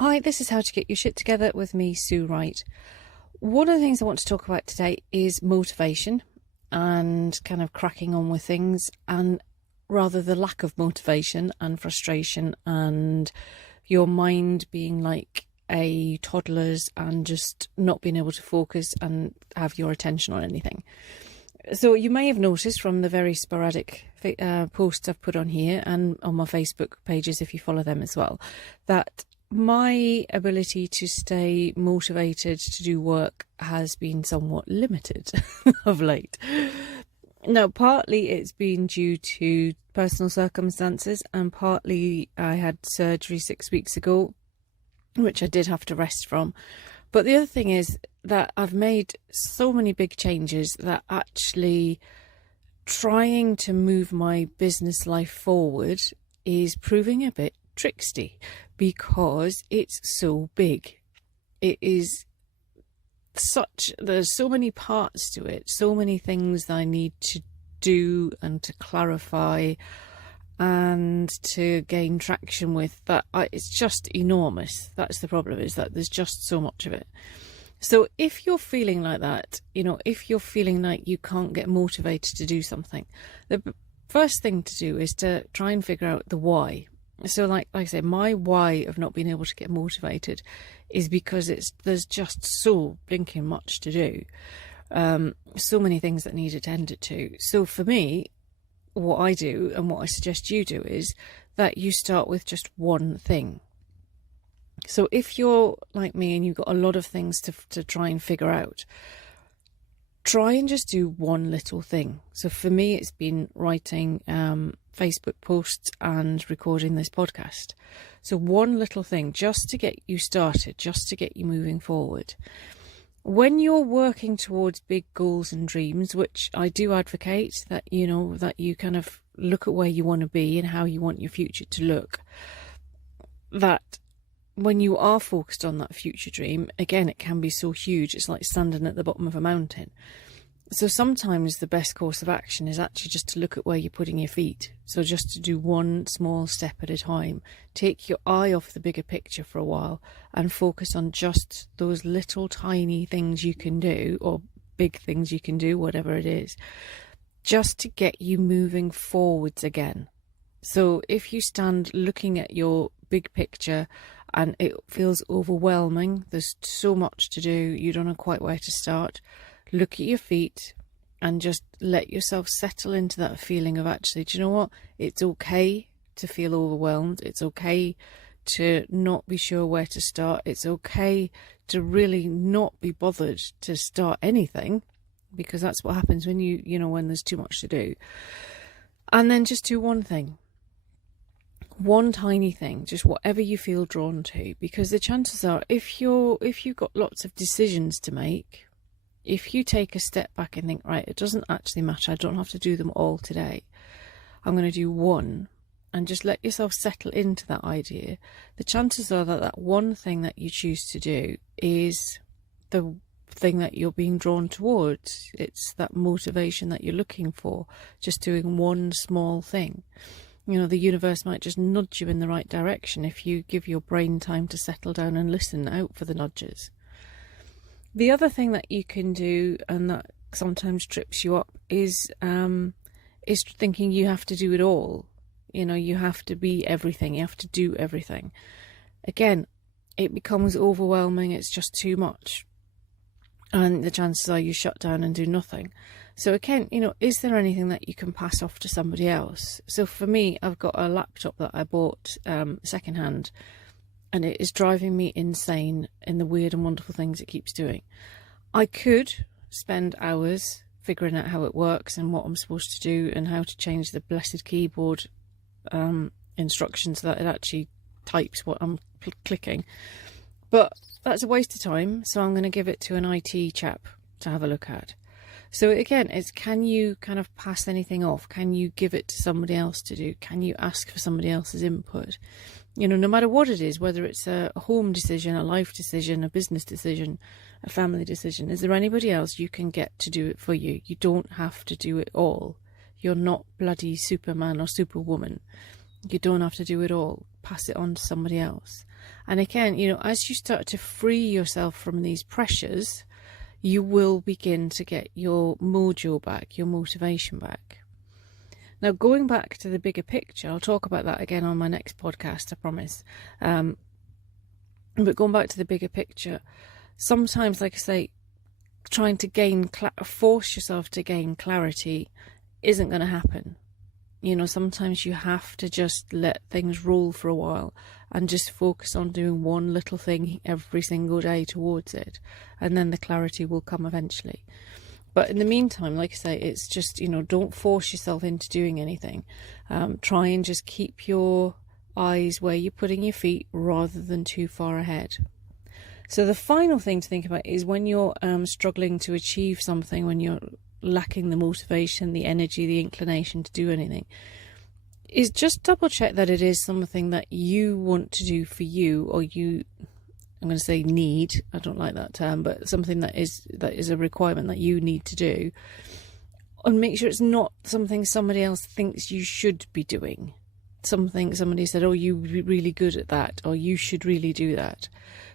Hi, this is How to Get Your Shit Together with me, Sue Wright. One of the things I want to talk about today is motivation and kind of cracking on with things, and rather the lack of motivation and frustration and your mind being like a toddler's and just not being able to focus and have your attention on anything. So you may have noticed from the very sporadic posts I've put on here and on my Facebook pages, if you follow them as well, that my ability to stay motivated to do work has been somewhat limited of late. Now, partly it's been due to personal circumstances, and partly I had surgery 6 weeks ago, which I did have to rest from. But the other thing is that I've made so many big changes that actually trying to move my business life forward is proving a bit tricksy because it's so big. There's so many parts to it, so many things that I need to do and to clarify and to gain traction with, that it's just enormous. That's the problem, is that there's just so much of it. So if you're feeling like that, if you're feeling like you can't get motivated to do something, the first thing to do is to try and figure out the why. So like I say, my why of not being able to get motivated is because there's just so blinking much to do. So many things that need attended to. So for me, what I do and what I suggest you do is that you start with just one thing. So if you're like me and you've got a lot of things to try and figure out, try and just do one little thing. So for me, it's been writing Facebook posts and recording this podcast. So one little thing just to get you started, just to get you moving forward. When you're working towards big goals and dreams, which I do advocate, that you kind of look at where you want to be and how you want your future to look, that when you are focused on that future dream, again, it can be so huge. It's like standing at the bottom of a mountain. So sometimes the best course of action is actually just to look at where you're putting your feet. So just to do one small step at a time. Take your eye off the bigger picture for a while and focus on just those little tiny things you can do, or big things you can do, whatever it is, just to get you moving forwards again. So if you stand looking at your big picture and it feels overwhelming, there's so much to do, you don't know quite where to start, look at your feet and just let yourself settle into that feeling of, actually, do you know what? It's okay to feel overwhelmed. It's okay to not be sure where to start. It's okay to really not be bothered to start anything, because that's what happens when when there's too much to do. And then just do one thing. One tiny thing, just whatever you feel drawn to, because the chances are, if you've got lots of decisions to make, if you take a step back and think, right, it doesn't actually matter, I don't have to do them all today, I'm going to do one, and just let yourself settle into that idea, the chances are that that one thing that you choose to do is the thing that you're being drawn towards. It's that motivation that you're looking for, just doing one small thing. The universe might just nudge you in the right direction if you give your brain time to settle down and listen out for the nudges. The other thing that you can do, and that sometimes trips you up, is thinking you have to do it all. You have to be everything. You have to do everything. Again, it becomes overwhelming. It's just too much. And the chances are you shut down and do nothing. So again, is there anything that you can pass off to somebody else? So for me, I've got a laptop that I bought secondhand, and it is driving me insane in the weird and wonderful things it keeps doing. I could spend hours figuring out how it works and what I'm supposed to do and how to change the blessed keyboard instructions so that it actually types what I'm clicking. But that's a waste of time, so I'm going to give it to an IT chap to have a look at. So again, it's, can you kind of pass anything off? Can you give it to somebody else to do? Can you ask for somebody else's input? No matter what it is, whether it's a home decision, a life decision, a business decision, a family decision, is there anybody else you can get to do it for you? You don't have to do it all. You're not bloody Superman or Superwoman. You don't have to do it all. Pass it on to somebody else. And again, as you start to free yourself from these pressures, you will begin to get your mojo back, your motivation back. Now, going back to the bigger picture, I'll talk about that again on my next podcast, I promise. But going back to the bigger picture, sometimes, like I say, trying to force yourself to gain clarity isn't going to happen. Sometimes you have to just let things roll for a while and just focus on doing one little thing every single day towards it, and then the clarity will come eventually. But in the meantime, like I say, it's just, don't force yourself into doing anything. Try and just keep your eyes where you're putting your feet rather than too far ahead. So the final thing to think about is when you're struggling to achieve something, when you're lacking the motivation, the energy, the inclination to do anything, is just double check that it is something that you want to do for you, or I'm going to say need, I don't like that term, but something that is a requirement that you need to do, and make sure it's not something somebody else thinks you should be doing. Something somebody said, oh, you're really good at that, or you should really do that.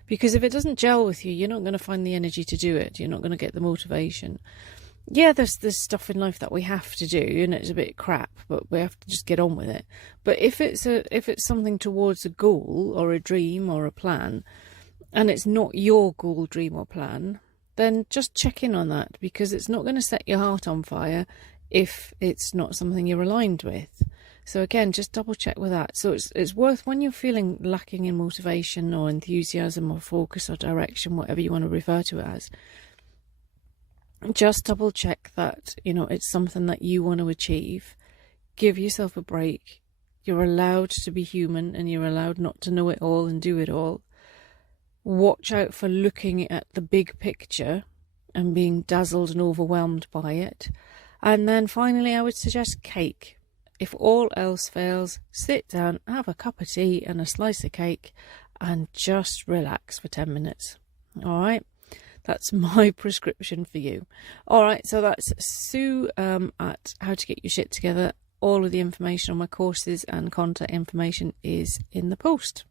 Because if it doesn't gel with you, you're not going to find the energy to do it. You're not going to get the motivation. Yeah, there's stuff in life that we have to do, and it's a bit crap, but we have to just get on with it. But if it's something towards a goal or a dream or a plan, and it's not your goal, dream or plan, then just check in on that, because it's not going to set your heart on fire if it's not something you're aligned with. So again, just double check with that. So it's worth, when you're feeling lacking in motivation or enthusiasm or focus or direction, whatever you want to refer to it as, just double check that, it's something that you want to achieve. Give yourself a break. You're allowed to be human, and you're allowed not to know it all and do it all. Watch out for looking at the big picture and being dazzled and overwhelmed by it. And then finally, I would suggest cake. If all else fails, sit down, have a cup of tea and a slice of cake, and just relax for 10 minutes. All right? That's my prescription for you. All right, so that's Sue at How to Get Your Shit Together. All of the information on my courses and contact information is in the post.